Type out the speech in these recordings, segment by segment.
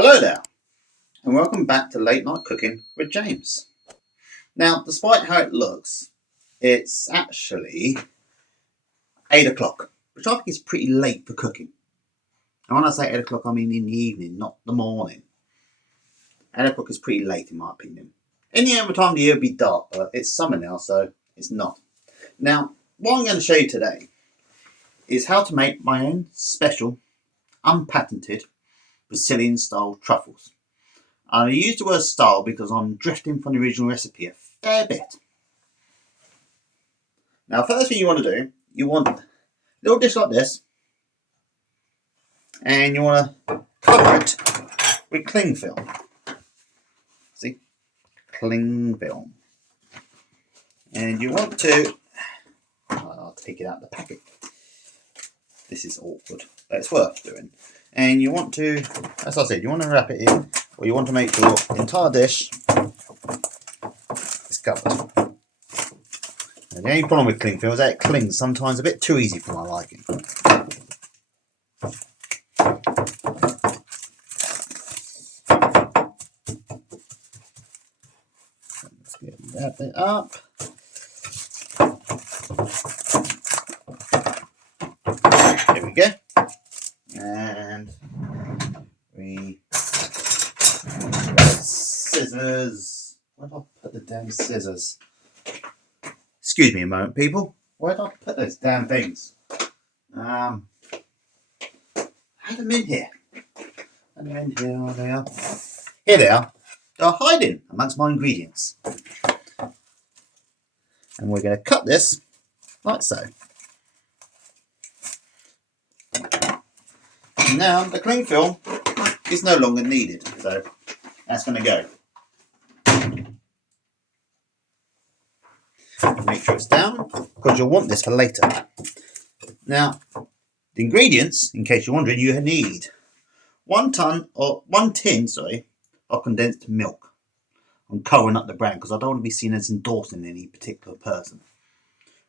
Hello there, and welcome back to Late Night Cooking with James. Now, despite how it looks, it's actually 8 o'clock, which I think is pretty late for cooking. And when I say 8 o'clock, I mean in the evening, not the morning. 8 o'clock is pretty late in my opinion. Any other time of the year would be dark, but it's summer now, so it's not. Now, what I'm going to show you today is how to make my own special, unpatented Brazilian style truffles. I use the word style because I'm drifting from the original recipe a fair bit. Now, first thing you want to do, you want a little dish like this, and you want to cover it with cling film. See? Cling film. And you want to, I'll take it out of the packet. This is awkward, but it's worth doing. And you want to, as I said, you want to wrap it in, or you want to make sure the entire dish is covered. And the only problem with cling film is that it clings sometimes a bit too easy for my liking. Let's wrap it up. Here we go. And we scissors. Where did I put the damn scissors? Excuse me a moment, people. Where did I put those damn things? I had them in here. Oh, they are. Here they are. They're hiding amongst my ingredients. And we're going to cut this like so. Now the cling film is no longer needed, so that's going to go. Make sure it's down because you'll want this for later. Now, the ingredients, in case you're wondering, you need 1 tin of condensed milk. I'm covering up the brand because I don't want to be seen as endorsing any particular person.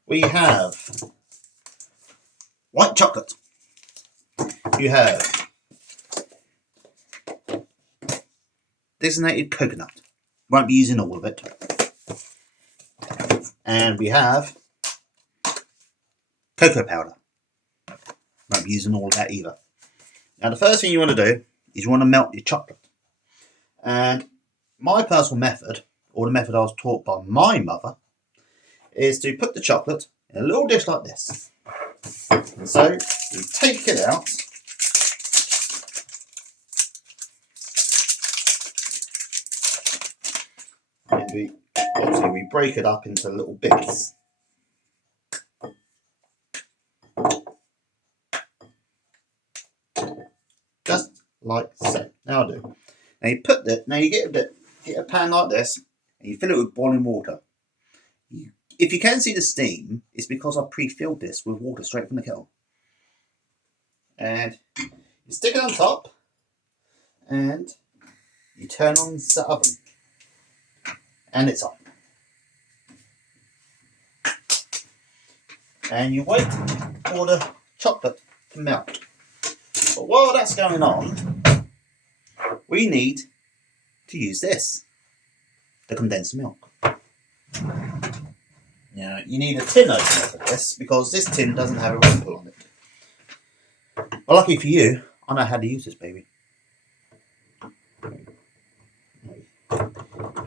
We have white chocolate. You have designated coconut. Won't be using all of it. And we have cocoa powder. Won't be using all of that either. Now the first thing you want to do is you want to melt your chocolate. And my personal method, or the method I was taught by my mother, is to put the chocolate in a little dish like this. And so we take it out. And we break it up into little bits. Just like so. Now I do. Now you put that. Now you get a pan like this, and you fill it with boiling water. If you can see the steam, it's because I pre-filled this with water straight from the kettle. And you stick it on top, and you turn on the oven, and it's on. And you wait for the chocolate to melt. But while that's going on, we need to use this, the condensed milk. Now, you need a tin opener for this because this tin doesn't have a wrinkle on it. But lucky for you, I know how to use this baby.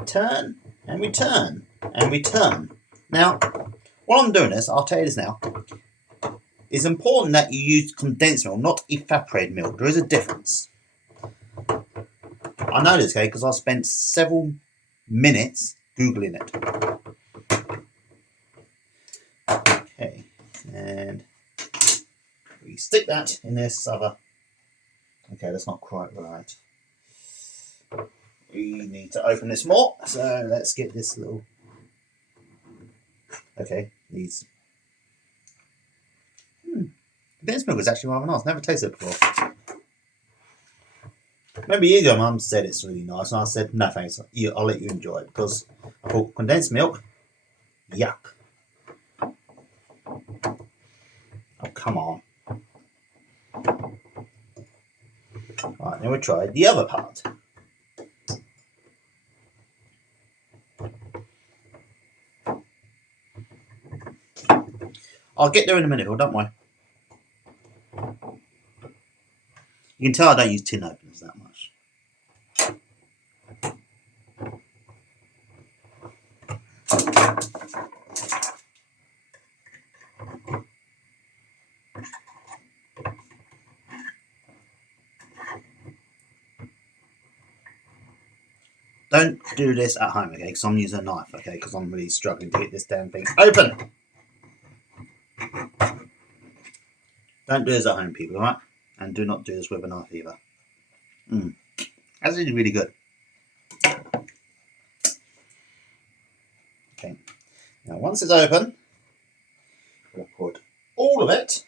Turn, and we turn, and we turn. Now, while I'm doing this, I'll tell you this now. It's important that you use condensed milk, not evaporated milk. There is a difference. I know this, okay, because I spent several minutes Googling it. Okay, and we stick that in this other. Okay, that's not quite right. We need to open this more, so let's get this little. Okay, these. Condensed milk is actually rather nice. Never tasted it before. Maybe years ago, Mum said it's really nice, and I said no thanks. I'll let you enjoy it because I thought condensed milk, yuck. Oh come on. Right, now we'll try the other part. I'll get there in a minute, don't worry. You can tell I don't use tin openers that much. Don't do this at home, okay? Because I'm using a knife, okay? Because I'm really struggling to get this damn thing open. Don't do this at home, people, alright? And do not do this with a knife either. That's really good. Okay. Now, once it's open, we'll put all of it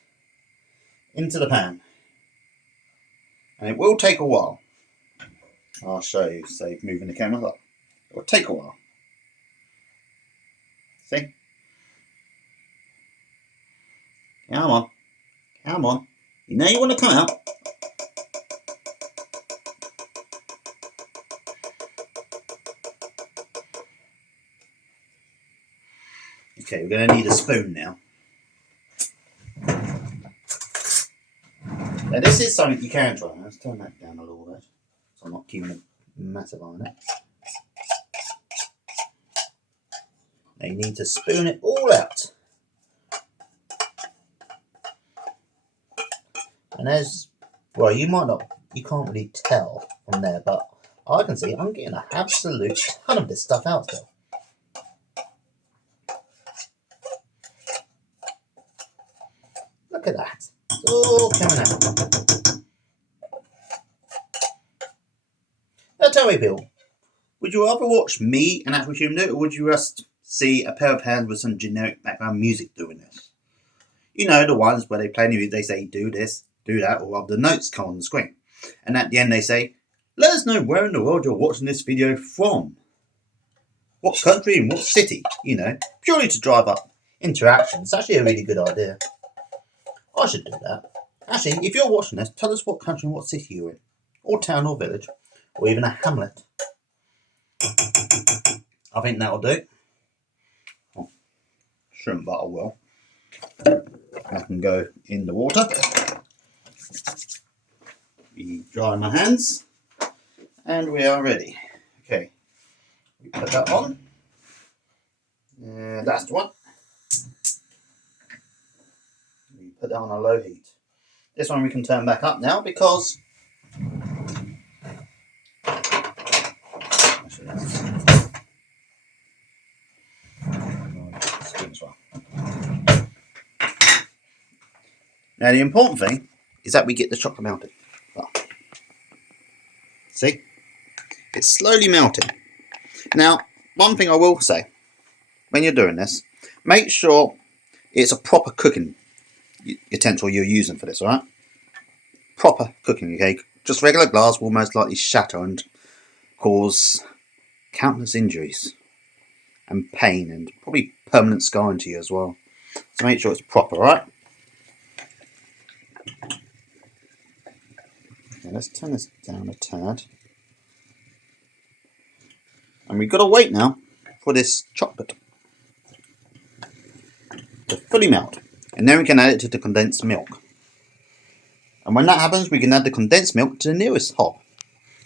into the pan. And it will take a while. I'll show you, save moving the camera up. It will take a while. See? Come on. Come on. You know you want to come out. Okay, we're going to need a spoon now. Now this is something you can try. Let's turn that down a little bit, so I'm not keeping a massive eye on it. Now you need to spoon it all out. And as well, you can't really tell from there, but I can see I'm getting an absolute ton of this stuff out still. Look at that. It's all coming out. Now tell me, Bill, would you rather watch me and actually human do it, or would you just see a pair of hands with some generic background music doing this? You know, the ones where they play music, they say do this, do that, or the notes come on the screen. And at the end they say, let us know where in the world you're watching this video from. What country and what city, you know, purely to drive up interaction. It's actually a really good idea. I should do that. Actually, if you're watching this, tell us what country and what city you're in. Or town or village. Or even a hamlet. I think that'll do. Oh, shrimp butter will. I can go in the water. Dry my hands. And we are ready. Okay. We put that on. That's the one. We put that on a low heat. This one we can turn back up now because now the important thing is that we get the chocolate melted. Well, see? It's slowly melting. Now, one thing I will say, when you're doing this, make sure it's a proper cooking utensil you're using for this, alright? Proper cooking, okay? Just regular glass will most likely shatter and cause countless injuries and pain and probably permanent scarring to you as well. So make sure it's proper, alright? Okay, let's turn this down a tad. And we've got to wait now for this chocolate to fully melt. And then we can add it to the condensed milk. And when that happens, we can add the condensed milk to the nearest hob.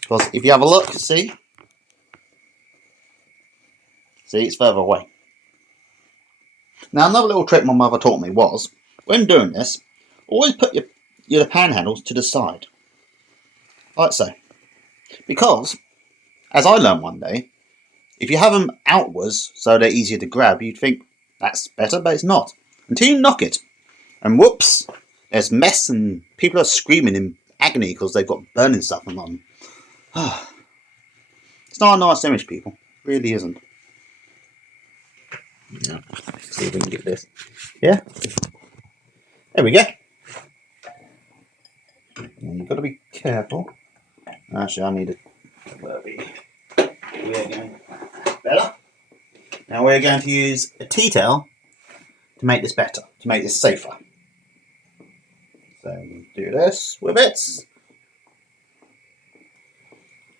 Because if you have a look, see, it's further away. Now another little trick my mother taught me was, when doing this, always put your pan handles to the side. Like so. Because, as I learned one day, if you have them outwards so they're easier to grab, you'd think that's better, but it's not. Until you knock it. And whoops, there's mess and people are screaming in agony because they've got burning stuff on them. It's not a nice image, people. It really isn't. Yeah. Let's see if we can get this. Yeah. There we go. And you've got to be careful. Actually, I need a... We're going... Better. Now we're going to use a tea towel to make this better, to make this safer. So we'll do this with it.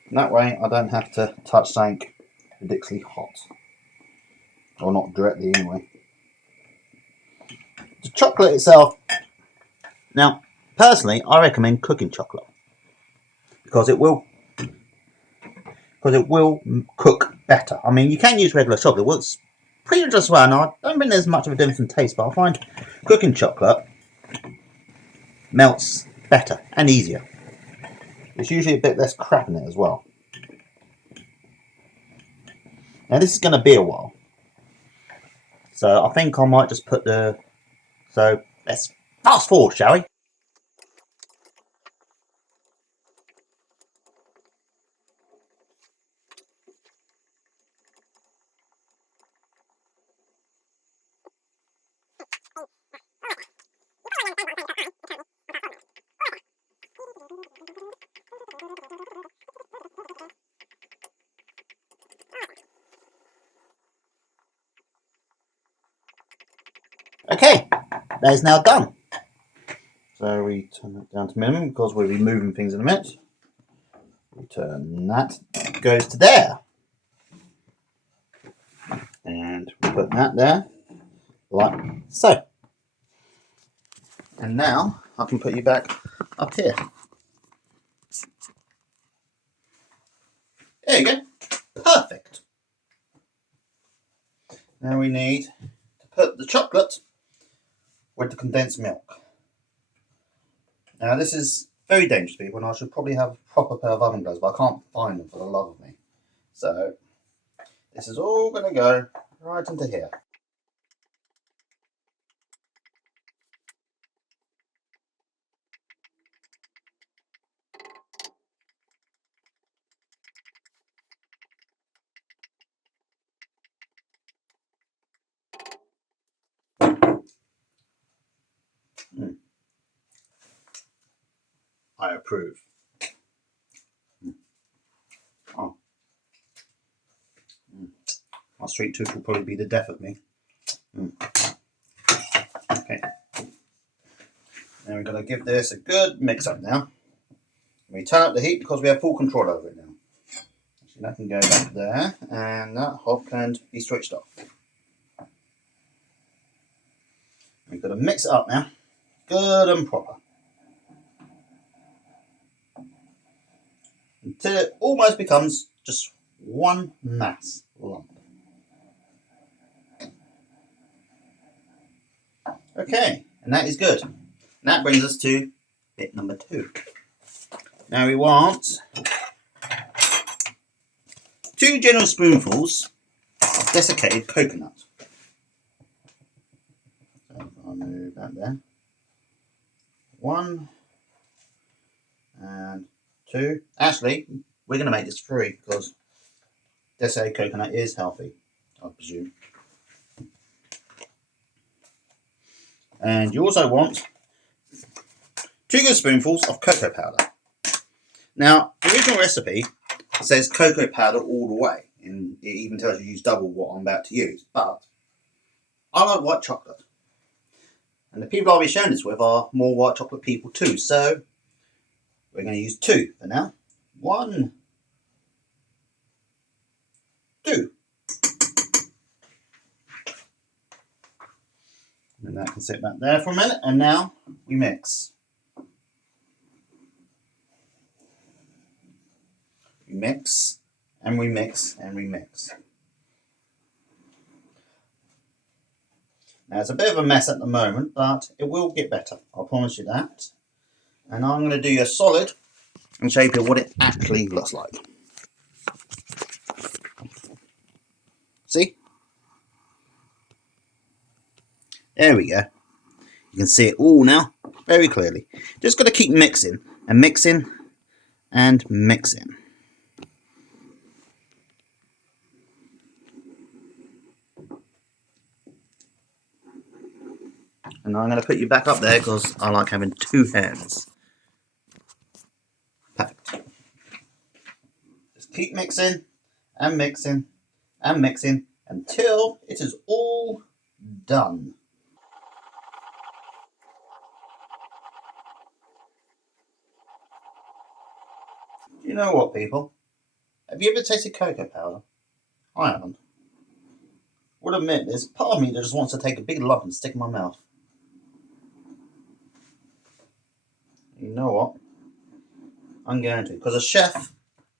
And that way I don't have to touch something ridiculously hot. Or not directly anyway. The chocolate itself, now personally I recommend cooking chocolate because it will cook better. I mean, you can use regular chocolate, it works pretty much as well, and I don't think there's much of a difference in taste, but I find cooking chocolate melts better and easier. There's usually a bit less crap in it as well. Now this is going to be a while, so I think I might just put the... So let's fast forward, shall we? Okay, that is now done. So we turn it down to minimum because we'll be moving things in a minute. We turn that, goes to there. And we put that there, like so. And now I can put you back up here. There you go. Perfect. Now we need to put the chocolate with the condensed milk. Now this is very dangerous, people, and I should probably have a proper pair of oven gloves, but I can't find them for the love of me. So this is all going to go right into here. I approve. Oh. My sweet tooth will probably be the death of me. Okay. Now we're going to give this a good mix up now. We turn up the heat because we have full control over it now. So that can go back there, and that hob can be switched off. We've got to mix it up now, good and proper, until it almost becomes just one mass lump. Okay, and that is good. And that brings us to bit number 2. Now we want 2 general spoonfuls of desiccated coconut. So I'll move that there. 1 and 2. Actually, we're going to make this 3 because desiccated coconut is healthy, I presume. And you also want 2 good spoonfuls of cocoa powder. Now, the original recipe says cocoa powder all the way, and it even tells you to use double what I'm about to use. But I like white chocolate, and the people I'll be sharing this with are more white chocolate people too. So we're going to use 2 for now. 1, 2. And that can sit back there for a minute, and now we mix. We mix, and we mix, and we mix. Now it's a bit of a mess at the moment, but it will get better, I'll promise you that. And I'm going to do you a solid and show you what it actually looks like. See? There we go. You can see it all now, very clearly. Just got to keep mixing, and mixing, and mixing. And I'm going to put you back up there because I like having 2 hands. Perfect. Just keep mixing, and mixing, and mixing, until it is all done. You know what, people? Have you ever tasted cocoa powder? I haven't. Would admit, there's part of me that just wants to take a big lump and stick in my mouth. You know what? I'm going to, because a chef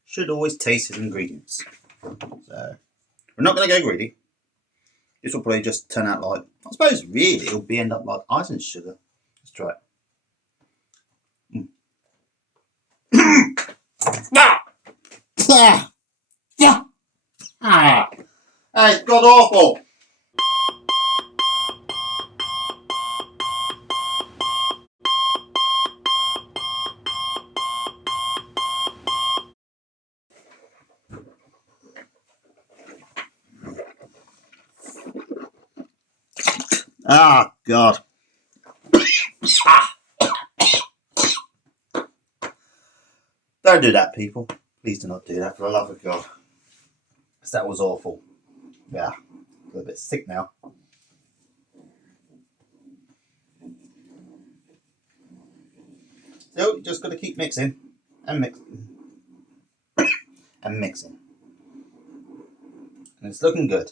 should always taste his ingredients. So, we're not going to go greedy. This will probably just turn out like, I suppose really it'll end up like ice and sugar. Let's try it. It's god awful. Ah, God. Don't do that, people. Please do not do that, for the love of God. Because that was awful. Yeah, a little bit sick now. So, you just got to keep mixing and mixing and mixing. And it's looking good.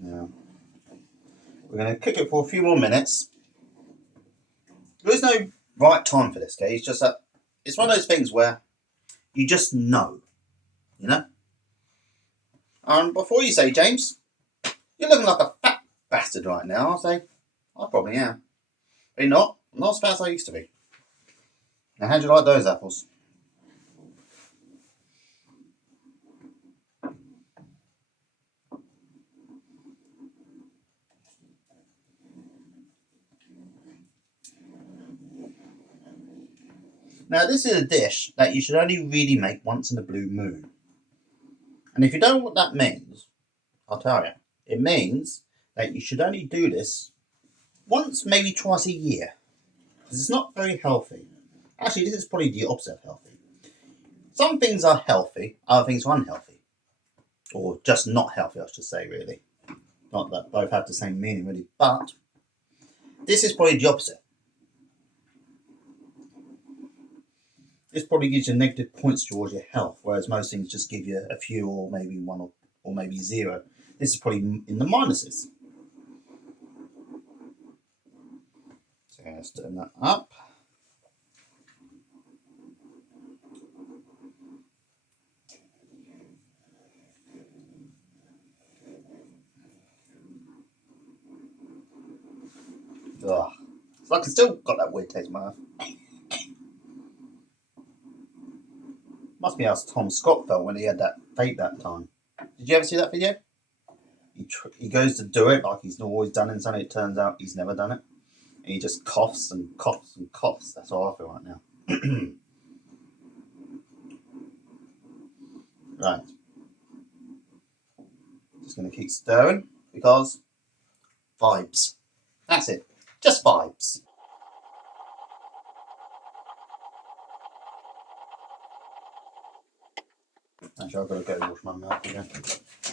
Now, we're going to cook it for a few more minutes. There is no right time for this, okay? It's just that it's one of those things where you just know, you know? And before you say, James, you're looking like a fat bastard right now, I'll say, I probably am. But you're not. I'm not as fat as I used to be. Now, how'd you like those apples? Now, this is a dish that you should only really make once in a blue moon. And if you don't know what that means, I'll tell you. It means that you should only do this once, maybe twice a year. Because it's not very healthy. Actually, this is probably the opposite of healthy. Some things are healthy, other things are unhealthy. Or just not healthy, I should say, really. Not that both have the same meaning, really. But this is probably the opposite. This probably gives you negative points towards your health, whereas most things just give you a few or maybe one or maybe zero. This is probably in the minuses. So let's turn that up. Ugh. It's like I still got that weird taste in my mouth. Must be how Tom Scott felt when he had that vape that time. Did you ever see that video? He goes to do it like he's always done it, and suddenly it turns out he's never done it. And he just coughs and coughs and coughs. That's how I feel right now. Right. Just going to keep stirring because vibes. That's it. Just vibes. Actually, I've got to go and wash my mouth again.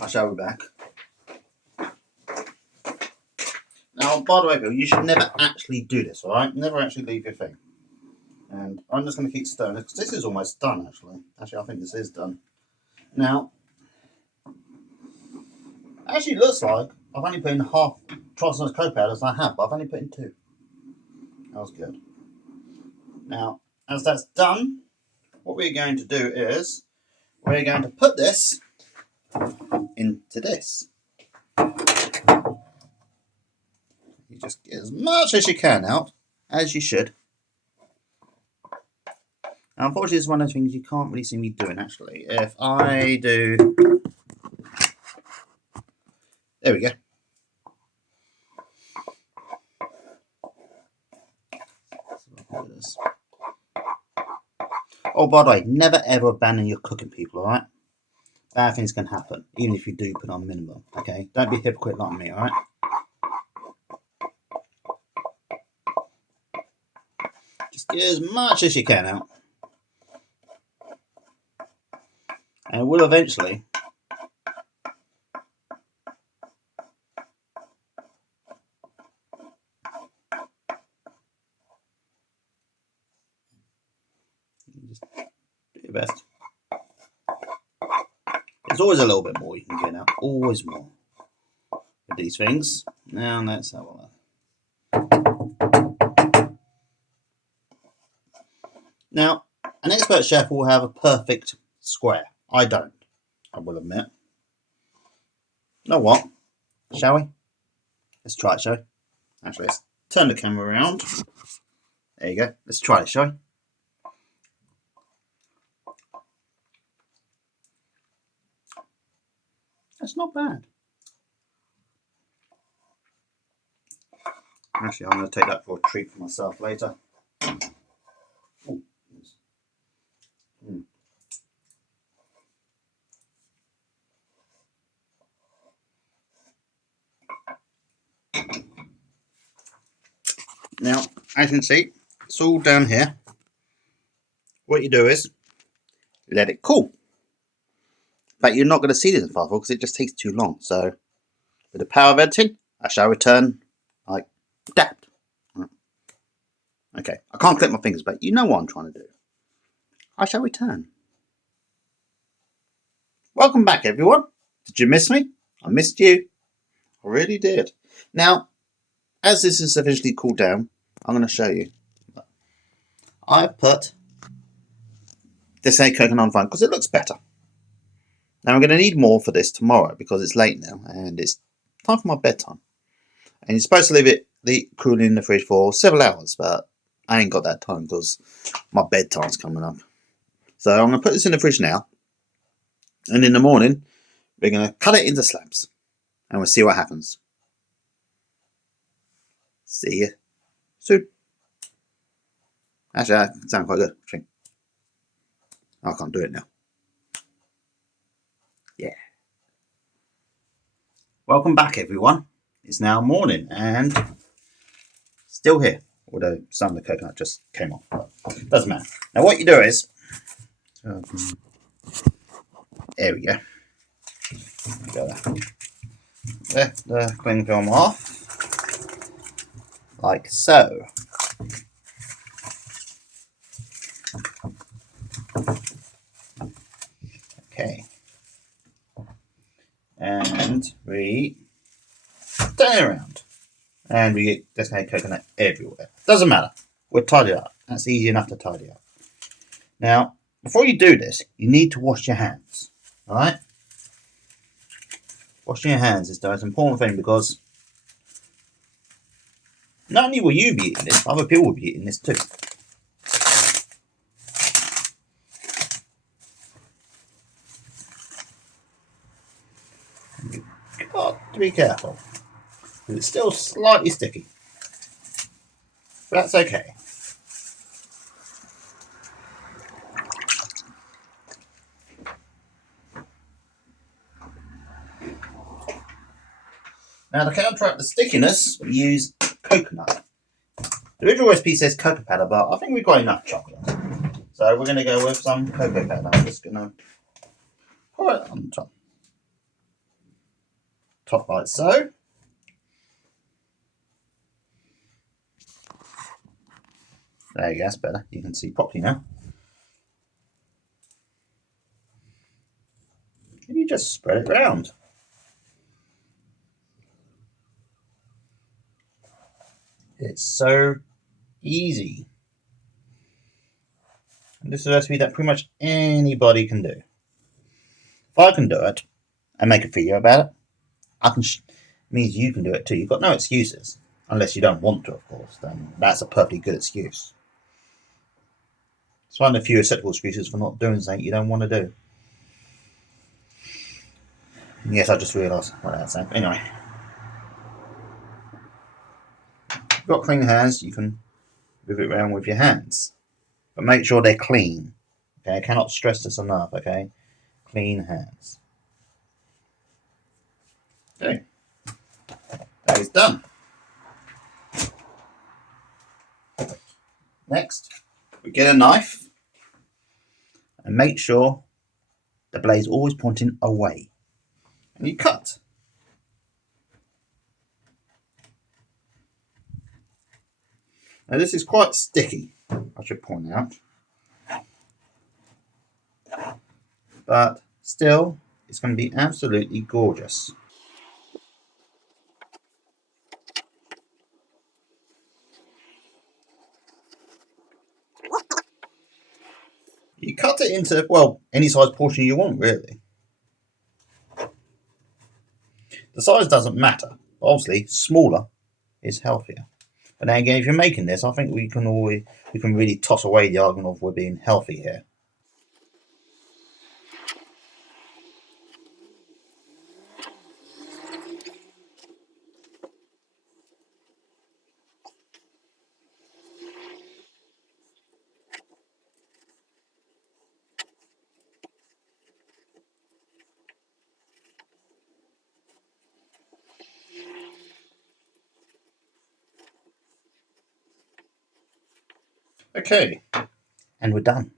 I shall be back. Now, by the way, Bill, you should never actually do this, alright? Never actually leave your thing. And I'm just going to keep stirring this, because this is almost done, actually. Actually, I think this is done. Now, actually, it looks like I've only put in half Truffles cocoa powder as I have, but I've only put in 2. That was good. Now, as that's done, what we're going to do is we're going to put this into this. You just get as much as you can out, as you should. Now, unfortunately, it's one of those things you can't really see me doing, actually. If I do... There we go. Oh, by the way, never ever abandon your cooking, people, alright? Bad things can happen, even if you do put on minimum, okay? Don't be a hypocrite like me, alright? Just get as much as you can out. And it will eventually... Just do your best. There's always a little bit more you can get out. Always more with these things. Now let's have a look. Now, an expert chef will have a perfect square. I don't, I will admit. You know what? Shall we? Let's try it, shall we? Actually, let's turn the camera around. There you go. Let's try it, shall we? That's not bad. Actually, I'm going to take that for a treat for myself later. Ooh. Now, as you can see, it's all down here. What you do is let it cool. But you're not going to see this in fast forward because it just takes too long. So, with the power of editing, I shall return like that. Okay, I can't click my fingers, but you know what I'm trying to do. I shall return. Welcome back, everyone. Did you miss me? I missed you. I really did. Now, as this is sufficiently cooled down, I'm going to show you. I've put Desicated coconut on fire because it looks better. Now, I'm going to need more for this tomorrow because it's late now and it's time for my bedtime. And you're supposed to leave it cooling in the fridge for several hours, but I ain't got that time because my bedtime's coming up. So I'm going to put this in the fridge now. And in the morning, we're going to cut it into slabs. And we'll see what happens. See you soon. Actually, that sounds quite good. I can't do it now. Yeah. Welcome back, everyone. It's now morning and still here. Although some of the coconut just came off. But doesn't matter. Now what you do is... there we go. Lift the cling film off. Like so. Okay. And we turn it around. And we get Desicated coconut everywhere. Doesn't matter. We'll tidy it up. That's easy enough to tidy up. Now, before you do this, you need to wash your hands. Alright? Washing your hands is the most important thing because not only will you be eating this, other people will be eating this too. You've got to be careful. It's still slightly sticky. But that's okay. Now to counteract the stickiness, we use coconut. The original recipe says cocoa powder, but I think we've got enough chocolate. So we're going to go with some cocoa powder. I'm just going to pour it on top. Top like so. There you go, that's better. You can see properly now. And you just spread it around. It's so easy. And this is a recipe that pretty much anybody can do. If I can do it and make a video about it, means you can do it too. You've got no excuses. Unless you don't want to, of course. Then that's a perfectly good excuse. It's one of the few acceptable excuses for not doing something you don't want to do. Yes, I just realised what I was saying. Anyway. If you've got clean hands, you can move it around with your hands. But make sure they're clean. Okay, I cannot stress this enough, okay? Clean hands. Okay. That is done. Next, we get a knife and make sure the blade's always pointing away. And you cut. Now this is quite sticky, I should point out. But still, It's going to be absolutely gorgeous. You cut it into, well, any size portion you want, really. The size doesn't matter. Obviously, smaller is healthier. But now again, if you're making this, I think we can really toss away the argument of we're being healthy here. Okay, and we're done.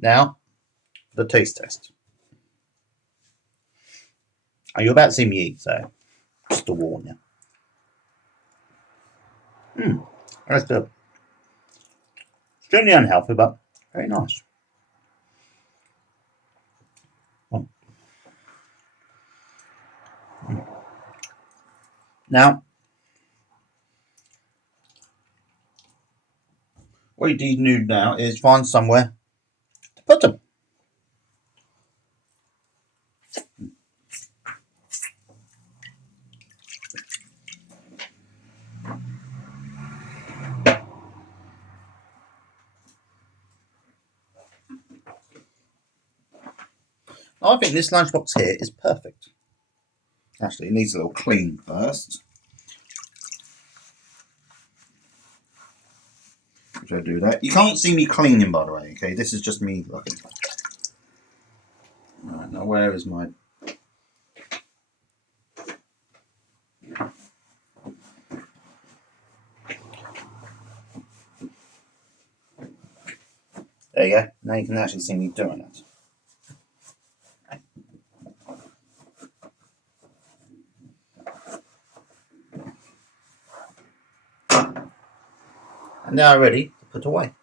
Now, the taste test. And you're about to see me eat, so just to warn you. That's good. Extremely unhealthy, but very nice. Now, what you need to do now is find somewhere to put them. I think this lunchbox here is perfect. Actually, it needs a little clean first. Which I do that. You can't see me cleaning, by the way, okay? This is just me looking. Right, now where is my... There you go. Now you can actually see me doing it. And now ready to put away.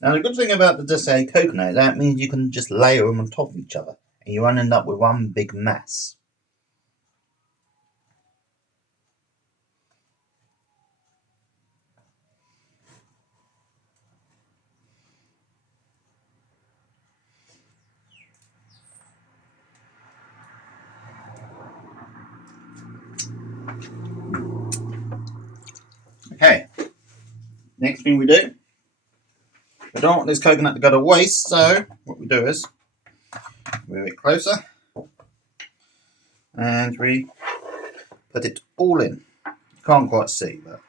Now the good thing about the Desicated coconut, that means you can just layer them on top of each other and you won't end up with one big mass. Okay, next thing we do, we don't want this coconut to go to waste, so what we do is move it closer and we put it all in. You can't quite see, but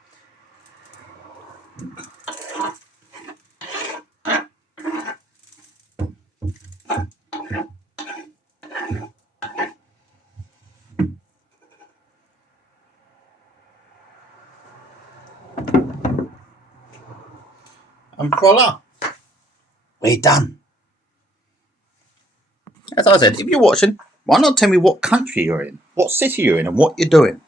and voila, we're done. As I said, if you're watching, why not tell me what country you're in, what city you're in, and what you're doing?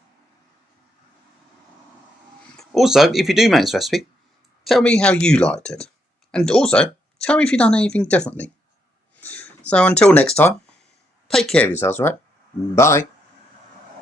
Also, if you do make this recipe, tell me how you liked it. And also, tell me if you've done anything differently. So until next time, take care of yourselves, right? Bye.